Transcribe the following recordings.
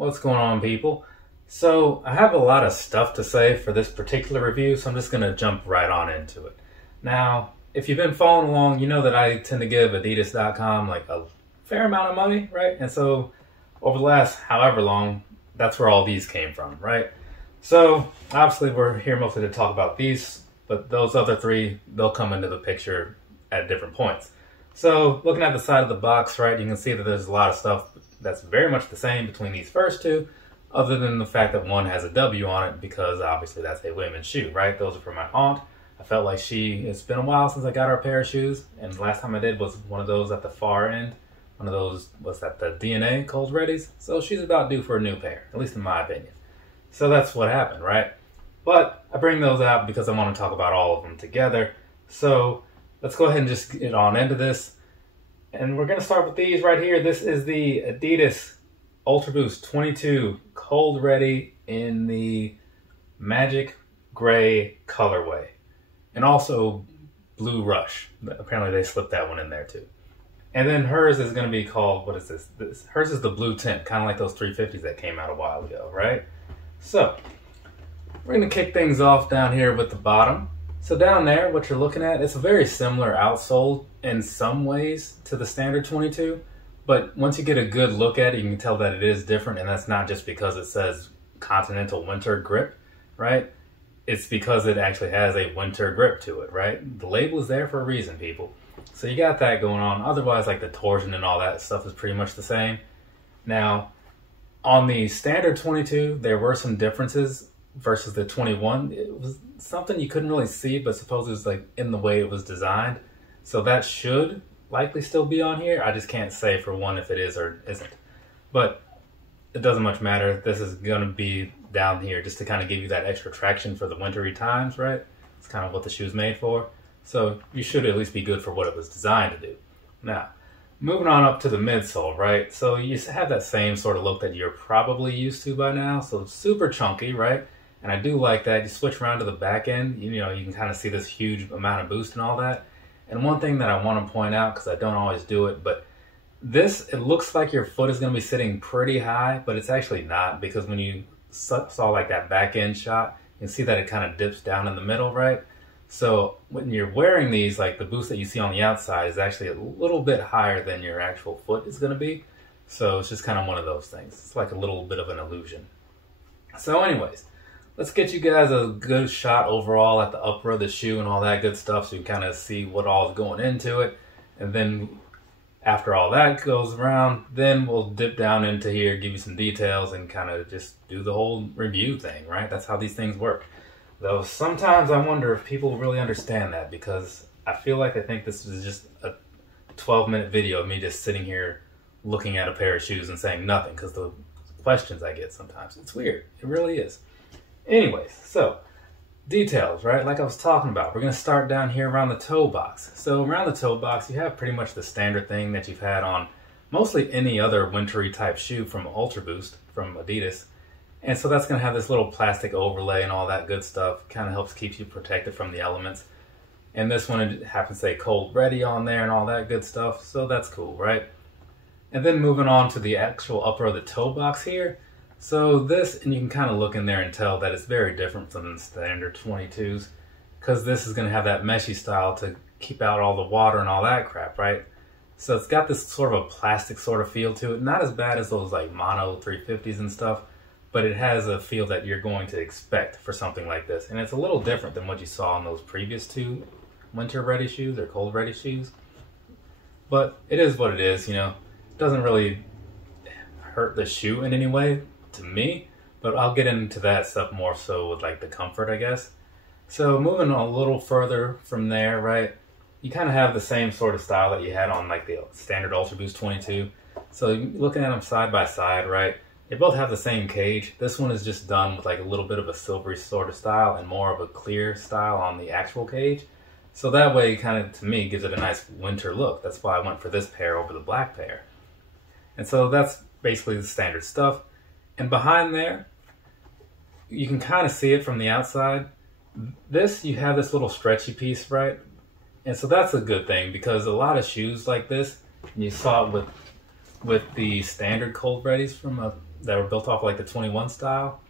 What's going on, people? So I have a lot of stuff to say for this particular review, so I'm just going to jump right on into it. Now, if you've been following along, you know that I tend to give Adidas.com like a fair amount of money, right? And so over the last however long, that's where all these came from, right? So obviously we're here mostly to talk about these, but those other three, they'll come into the picture at different points. So looking at the side of the box, right, you can see that there's a lot of stuff that's very much the same between these first two, other than the fact that one has a W on it because obviously that's a women's shoe, right? Those are for my aunt. I felt like it's been a while since I got her a pair of shoes, and the last time I did was one of those at the far end. One of those, what's that, the DNA Cold.Rdy's? So she's about due for a new pair, at least in my opinion. So that's what happened, right? But I bring those out because I want to talk about all of them together. So let's go ahead and just get on into this. And we're going to start with these right here. This is the Adidas Ultraboost 22 Cold.Rdy in the Magic Grey colorway. And also Blue Rush. Apparently they slipped that one in there too. And then hers is going to be called, what is this? Hers is the Blue Tint, kind of like those 350s that came out a while ago, right? So we're going to kick things off down here with the bottom. So down there, what you're looking at, it's a very similar outsole in some ways to the standard 22, but once you get a good look at it, you can tell that it is different, and that's not just because it says Continental Winter Grip, right? It's because it actually has a winter grip to it, right? The label is there for a reason, people. So you got that going on. Otherwise, like the torsion and all that stuff is pretty much the same. Now, on the standard 22, there were some differences versus the 21. It was something you couldn't really see, but suppose it was like in the way it was designed. So that should likely still be on here. I just can't say for one if it is or isn't. But it doesn't much matter. This is going to be down here just to kind of give you that extra traction for the wintry times, right? It's kind of what the shoe's made for. So you should at least be good for what it was designed to do. Now, moving on up to the midsole, right? So you have that same sort of look that you're probably used to by now. So super chunky, right? And I do like that. You switch around to the back end, you know, you can kind of see this huge amount of boost and all that. And one thing that I want to point out, because I don't always do it, but this, it looks like your foot is going to be sitting pretty high, but it's actually not, because when you saw like that back end shot, you can see that it kind of dips down in the middle, right? So when you're wearing these, like the boost that you see on the outside is actually a little bit higher than your actual foot is going to be. So it's just kind of one of those things. It's like a little bit of an illusion. So anyways, let's get you guys a good shot overall at the upper of the shoe and all that good stuff so you can kind of see what all is going into it. And then after all that goes around, then we'll dip down into here, give you some details, and kind of just do the whole review thing, right? That's how these things work. Though sometimes I wonder if people really understand that, because I feel like I think this is just a 12-minute video of me just sitting here looking at a pair of shoes and saying nothing, because the questions I get sometimes, it's weird. It really is. Anyways, so details, right? Like I was talking about, we're going to start down here around the toe box. So around the toe box, you have pretty much the standard thing that you've had on mostly any other wintry type shoe from Ultraboost, from Adidas. And so that's going to have this little plastic overlay and all that good stuff. Kind of helps keep you protected from the elements. And this one, it happens to say Cold.Rdy on there and all that good stuff. So that's cool, right? And then moving on to the actual upper of the toe box here. So this, and you can kind of look in there and tell that it's very different from the standard 22s, because this is going to have that meshy style to keep out all the water and all that crap, right? So it's got this sort of a plastic sort of feel to it. Not as bad as those like mono 350s and stuff, but it has a feel that you're going to expect for something like this. And it's a little different than what you saw on those previous two winter ready shoes or cold ready shoes. But it is what it is, you know. It doesn't really hurt the shoe in any way, to me, but I'll get into that stuff more so with like the comfort, I guess. So moving a little further from there, right, you kind of have the same sort of style that you had on like the standard Ultraboost 22. So looking at them side by side, right, they both have the same cage. This one is just done with like a little bit of a silvery sort of style and more of a clear style on the actual cage. So that way, kind of, to me, gives it a nice winter look. That's why I went for this pair over the black pair. And so that's basically the standard stuff. And behind there, you can kind of see it from the outside. This, you have this little stretchy piece, right? And so that's a good thing, because a lot of shoes like this, and you saw it with the standard Cold.Rdy's from that were built off like the 21 style.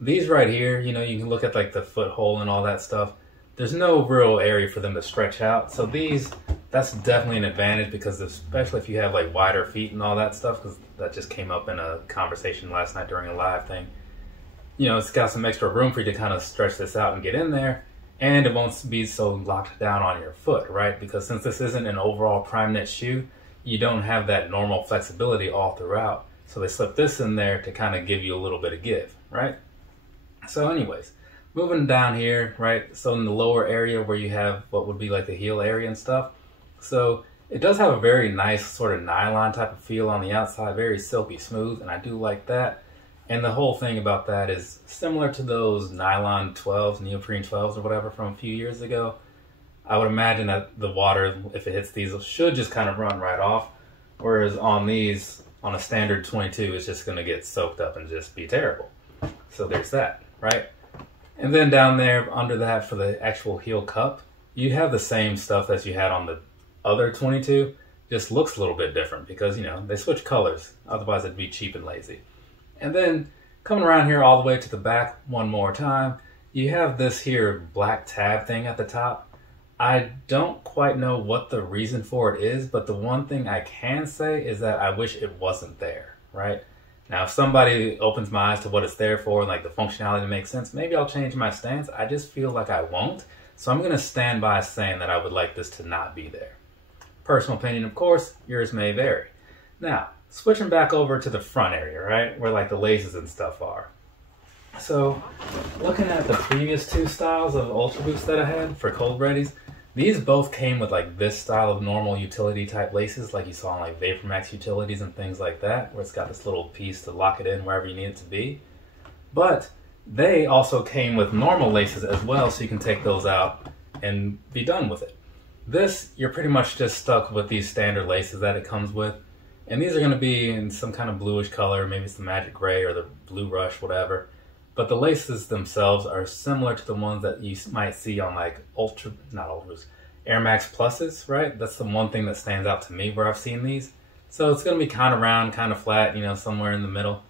These right here, you know, you can look at like the foothold and all that stuff. There's no real area for them to stretch out. So these, that's definitely an advantage, because especially if you have like wider feet and all that stuff, because that just came up in a conversation last night during a live thing. You know, it's got some extra room for you to kind of stretch this out and get in there, and it won't be so locked down on your foot, right? Because since this isn't an overall prime knit shoe, you don't have that normal flexibility all throughout. So they slip this in there to kind of give you a little bit of give, right? So anyways, moving down here, right? So in the lower area where you have what would be like the heel area and stuff. So it does have a very nice sort of nylon type of feel on the outside, very silky smooth, and I do like that. And the whole thing about that is similar to those nylon 12s, neoprene 12s or whatever from a few years ago. I would imagine that the water, if it hits these, should just kind of run right off. Whereas on these, on a standard 22, it's just going to get soaked up and just be terrible. So there's that, right? And then down there under that for the actual heel cup, you have the same stuff that you had on the other 22. Just looks a little bit different because, you know, they switch colors. Otherwise it'd be cheap and lazy. And then coming around here all the way to the back one more time, you have this here black tab thing at the top. I don't quite know what the reason for it is, but the one thing I can say is that I wish it wasn't there, right? Now, if somebody opens my eyes to what it's there for and like the functionality makes sense, maybe I'll change my stance. I just feel like I won't. So I'm going to stand by saying that I would like this to not be there. Personal opinion, of course, yours may vary. Now, switching back over to the front area, right, where like the laces and stuff are. So, looking at the previous two styles of Ultraboost that I had for Cold.Rdy's, these both came with like this style of normal utility type laces, like you saw in like VaporMax utilities and things like that, where it's got this little piece to lock it in wherever you need it to be. But they also came with normal laces as well, so you can take those out and be done with it. This, you're pretty much just stuck with these standard laces that it comes with. And these are going to be in some kind of bluish color, maybe it's the Magic Grey or the Blue Rush, whatever. But the laces themselves are similar to the ones that you might see on like Air Max Pluses, right? That's the one thing that stands out to me where I've seen these. So it's going to be kind of round, kind of flat, you know, somewhere in the middle.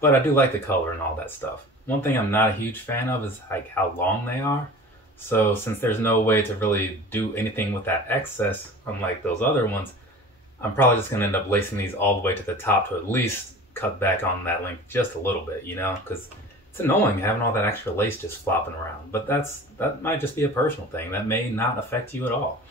But I do like the color and all that stuff. One thing I'm not a huge fan of is like how long they are. So since there's no way to really do anything with that excess, unlike those other ones, I'm probably just going to end up lacing these all the way to the top to at least cut back on that length just a little bit, you know, because it's annoying having all that extra lace just flopping around. But that might just be a personal thing. That may not affect you at all.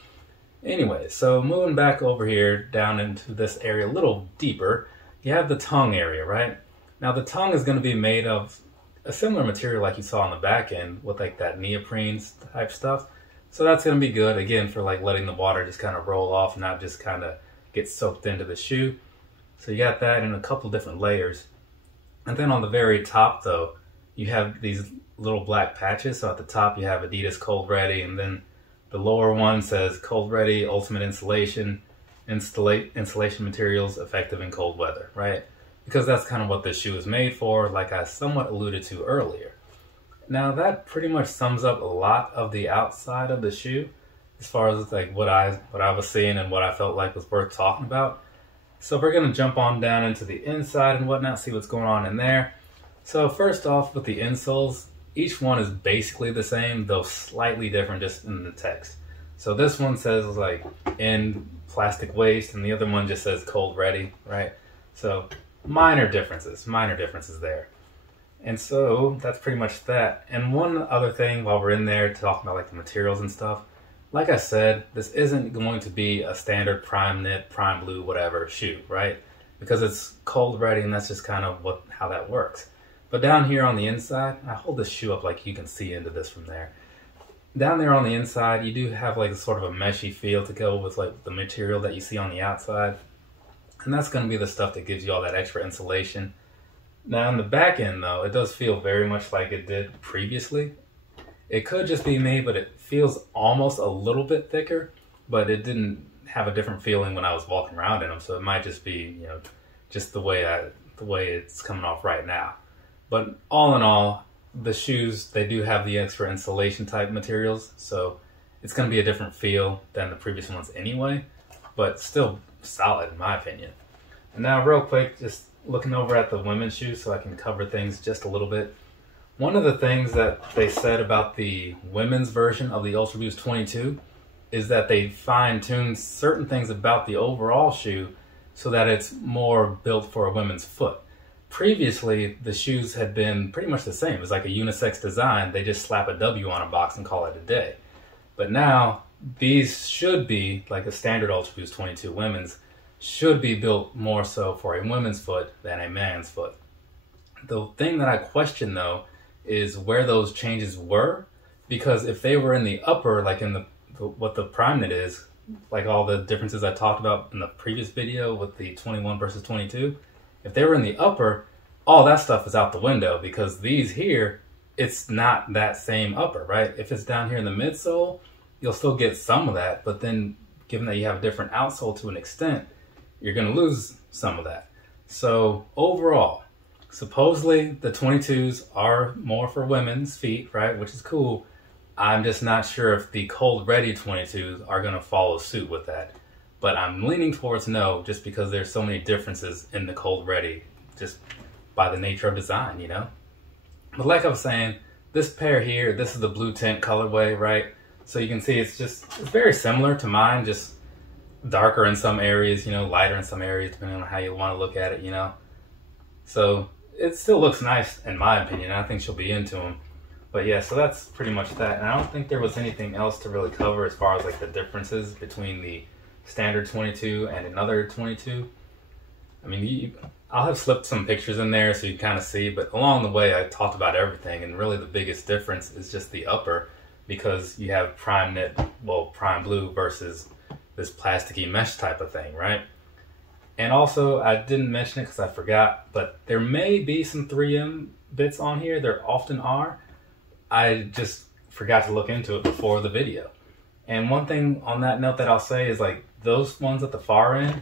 Anyway, so moving back over here down into this area a little deeper, you have the tongue area, right? Now the tongue is going to be made of a similar material like you saw on the back end with like that neoprene type stuff. So that's going to be good, again, for like letting the water just kind of roll off and not just kind of get soaked into the shoe. So you got that in a couple different layers. And then on the very top though, you have these little black patches. So at the top you have Adidas Cold.Rdy, and then the lower one says Cold.Rdy Ultimate Insulation Materials Effective in Cold Weather, right? Because that's kind of what this shoe is made for, like I somewhat alluded to earlier. Now that pretty much sums up a lot of the outside of the shoe as far as like what I was seeing and what I felt like was worth talking about. So we're going to jump on down into the inside and whatnot, see what's going on in there. So first off, with the insoles, each one is basically the same, though slightly different just in the text. So this one says like in plastic waste, and the other one just says Cold.Rdy, right? So minor differences there. And so that's pretty much that. And one other thing while we're in there talking about like the materials and stuff, like I said, this isn't going to be a standard prime knit, prime blue, whatever shoe, right? Because it's Cold.Rdy, and that's just kind of how that works. But down here on the inside, I hold this shoe up like you can see into this from there. Down there on the inside, you do have like sort of a meshy feel to go with like the material that you see on the outside. And that's going to be the stuff that gives you all that extra insulation. Now on the back end though, it does feel very much like it did previously. It could just be me, but it feels almost a little bit thicker, but it didn't have a different feeling when I was walking around in them. So it might just be, you know, just the way it's coming off right now. But all in all, the shoes, they do have the extra insulation type materials, so it's going to be a different feel than the previous ones anyway, but still solid in my opinion. And now real quick, just looking over at the women's shoes so I can cover things just a little bit. One of the things that they said about the women's version of the Ultraboost 22 is that they fine-tuned certain things about the overall shoe so that it's more built for a women's foot. Previously, the shoes had been pretty much the same. It's like a unisex design. They just slap a W on a box and call it a day. But now, these should be, like a standard Ultraboost 22 women's, should be built more so for a women's foot than a man's foot. The thing that I question, though, is where those changes were, because if they were in the upper, like in what the prime knit is, like all the differences I talked about in the previous video with the 21 versus 22, if they were in the upper, all that stuff is out the window, because these here, it's not that same upper, right? If it's down here in the midsole, you'll still get some of that, but then given that you have a different outsole to an extent, you're going to lose some of that. So overall, supposedly the 22s are more for women's feet, right? Which is cool. I'm just not sure if the Cold.Rdy 22s are going to follow suit with that. But I'm leaning towards no, just because there's so many differences in the Cold.Rdy, just by the nature of design, you know? But like I was saying, this pair here, this is the Blue Tint colorway, right? So you can see it's very similar to mine, just darker in some areas, you know, lighter in some areas, depending on how you want to look at it, you know? So it still looks nice, in my opinion. I think she'll be into them. But yeah, so that's pretty much that. And I don't think there was anything else to really cover as far as like the differences between the standard 22 and another 22. I mean, I'll have slipped some pictures in there so you kind of see, but along the way I talked about everything, and really the biggest difference is just the upper, because you have prime knit, well, prime blue versus this plasticky mesh type of thing, right? And also, I didn't mention it because I forgot, but there may be some 3M bits on here. There often are. I just forgot to look into it before the video. And one thing on that note that I'll say is, like, those ones at the far end,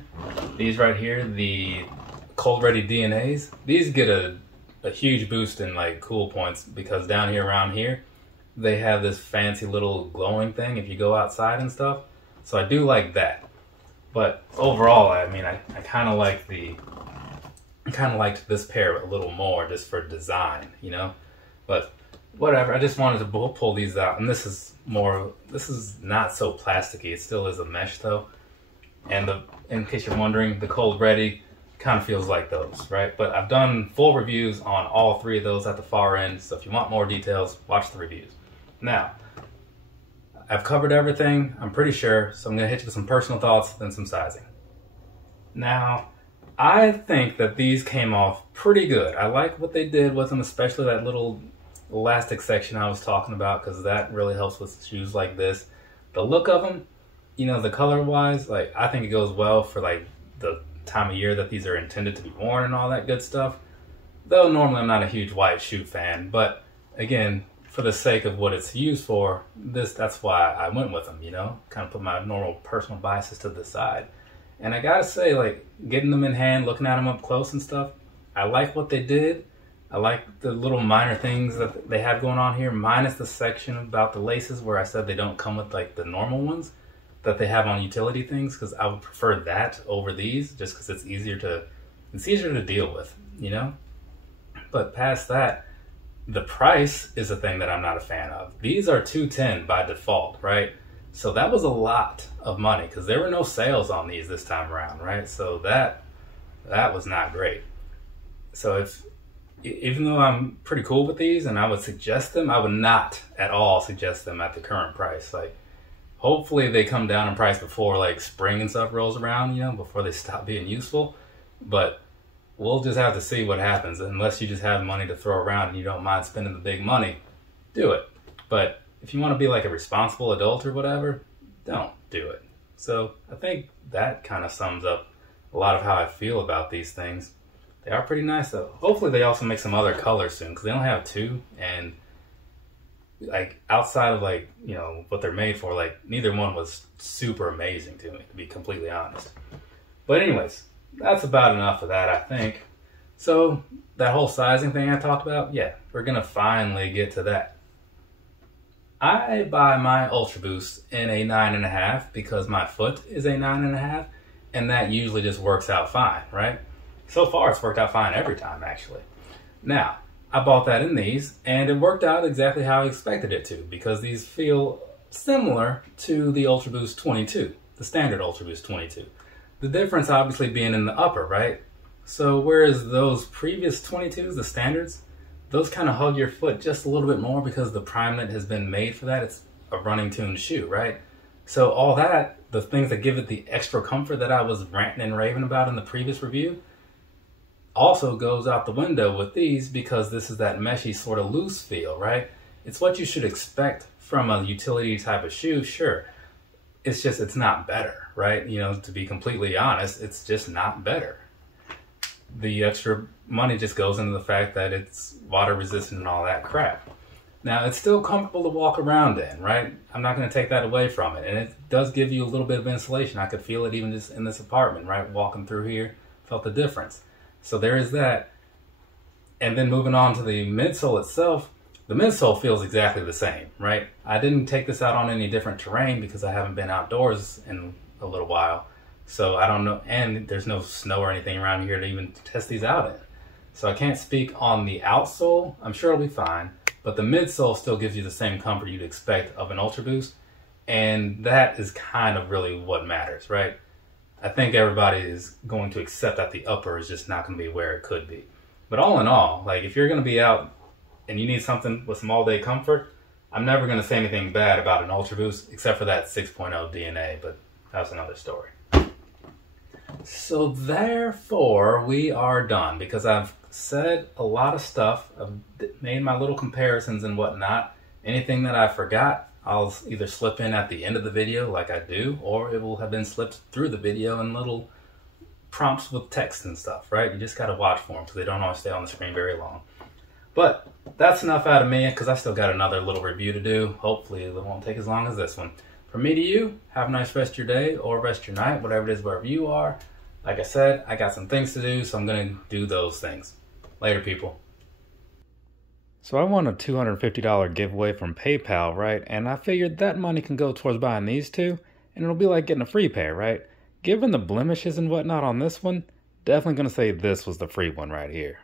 these right here, the Cold.Rdy DNAs, these get a huge boost in like cool points, because down here around here, they have this fancy little glowing thing if you go outside and stuff. So I do like that. But overall, I mean, I kind of like liked this pair a little more just for design, you know? But whatever, I just wanted to pull these out. And this is not so plasticky. It still is a mesh though. And in case you're wondering, the Cold.Rdy kind of feels like those, right? But I've done full reviews on all three of those at the far end. So if you want more details, watch the reviews. Now, I've covered everything, I'm pretty sure, so I'm going to hit you with some personal thoughts, then some sizing. Now, I think that these came off pretty good. I like what they did with them, especially that little elastic section I was talking about, because that really helps with shoes like this. The look of them, you know, the color-wise, like, I think it goes well for, like, the time of year that these are intended to be worn and all that good stuff. Though normally I'm not a huge white shoe fan, but again, for the sake of what it's used for, that's why I went with them, you know? Kind of put my normal personal biases to the side. And I gotta say, like, getting them in hand, looking at them up close and stuff, I like what they did. I like the little minor things that they have going on here, minus the section about the laces where I said they don't come with, like, the normal ones that they have on utility things, because I would prefer that over these, just because it's easier to deal with, you know? But past that, the price is a thing that I'm not a fan of. These are $210 by default, right? So that was a lot of money, because there were no sales on these this time around, right? So that was not great. So even though I'm pretty cool with these and I would suggest them, I would not at all suggest them at the current price. Like, hopefully they come down in price before like spring and stuff rolls around, you know, before they stop being useful. But we'll just have to see what happens. Unless you just have money to throw around and you don't mind spending the big money, do it. But if you want to be like a responsible adult or whatever, don't do it. So I think that kind of sums up a lot of how I feel about these things. They are pretty nice though. Hopefully they also make some other colors soon, because they only have two, and like outside of like, you know, what they're made for, like neither one was super amazing to me, to be completely honest. But anyways, that's about enough of that, I think. So that whole sizing thing I talked about, yeah, we're gonna finally get to that. I buy my Ultraboost in a 9.5 because my foot is a 9.5, and that usually just works out fine, right? So far, it's worked out fine every time, actually. Now, I bought that in these, and it worked out exactly how I expected it to, because these feel similar to the Ultraboost 22, the standard Ultraboost 22. The difference obviously being in the upper, right? So whereas those previous 22s, the standards, those kind of hug your foot just a little bit more because the prime knit has been made for that. It's a running tuned shoe, right? So all that, the things that give it the extra comfort that I was ranting and raving about in the previous review, also goes out the window with these, because this is that meshy sort of loose feel, right? It's what you should expect from a utility type of shoe, sure. It's just, it's not better, right? You know, to be completely honest, it's just not better. The extra money just goes into the fact that it's water resistant and all that crap. Now, it's still comfortable to walk around in, right? I'm not going to take that away from it. And it does give you a little bit of insulation. I could feel it even just in this apartment, right? Walking through here, felt the difference. So there is that. And then moving on to the midsole itself, the midsole feels exactly the same, right? I didn't take this out on any different terrain because I haven't been outdoors in a little while. So I don't know, and there's no snow or anything around here to even test these out in. So I can't speak on the outsole. I'm sure it'll be fine, but the midsole still gives you the same comfort you'd expect of an Ultraboost, and that is kind of really what matters, right? I think everybody is going to accept that the upper is just not going to be where it could be. But all in all, like if you're going to be out and you need something with some all-day comfort, I'm never going to say anything bad about an Ultraboost except for that 6.0 DNA, but that's another story. So therefore, we are done, because I've said a lot of stuff. I've made my little comparisons and whatnot. Anything that I forgot, I'll either slip in at the end of the video like I do, or it will have been slipped through the video in little prompts with text and stuff, right? You just got to watch for them because they don't always stay on the screen very long. But that's enough out of me, because I still got another little review to do. Hopefully it won't take as long as this one. From me to you, have a nice rest of your day or rest of your night, whatever it is, wherever you are. Like I said, I got some things to do, so I'm going to do those things. Later, people. So I won a $250 giveaway from PayPal, right? And I figured that money can go towards buying these two, and it'll be like getting a free pair, right? Given the blemishes and whatnot on this one, definitely going to say this was the free one right here.